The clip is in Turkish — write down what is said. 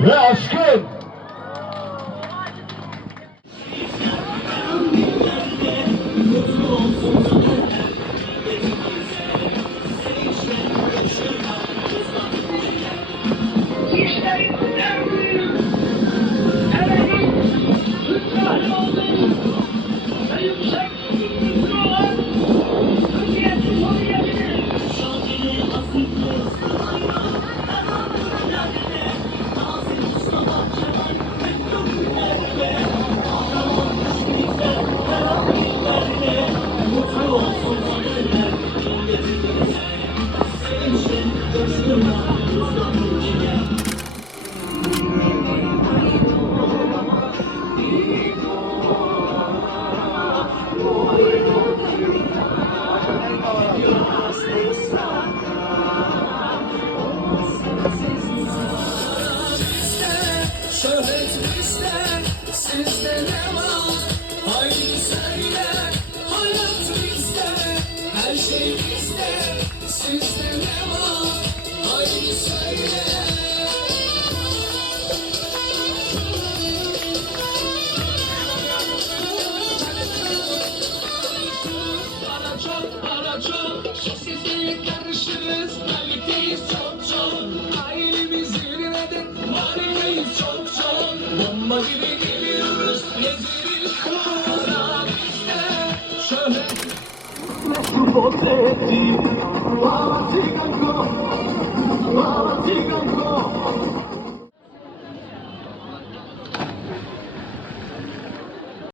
ve aşkın. Şöhret bizde, sizde ne var? Haydi söyle, hayat bizde, her şey bizde, sizde ne var? Haydi söyle. Para çok, sessizliğe karışırız, birlikteyiz çok çok. Ailemiz yerine de variliyiz çok çok. Bomba gibi geliyoruz, gezeriz kolumuzda bizde. Şöhret Potreti, Mama Tiganko,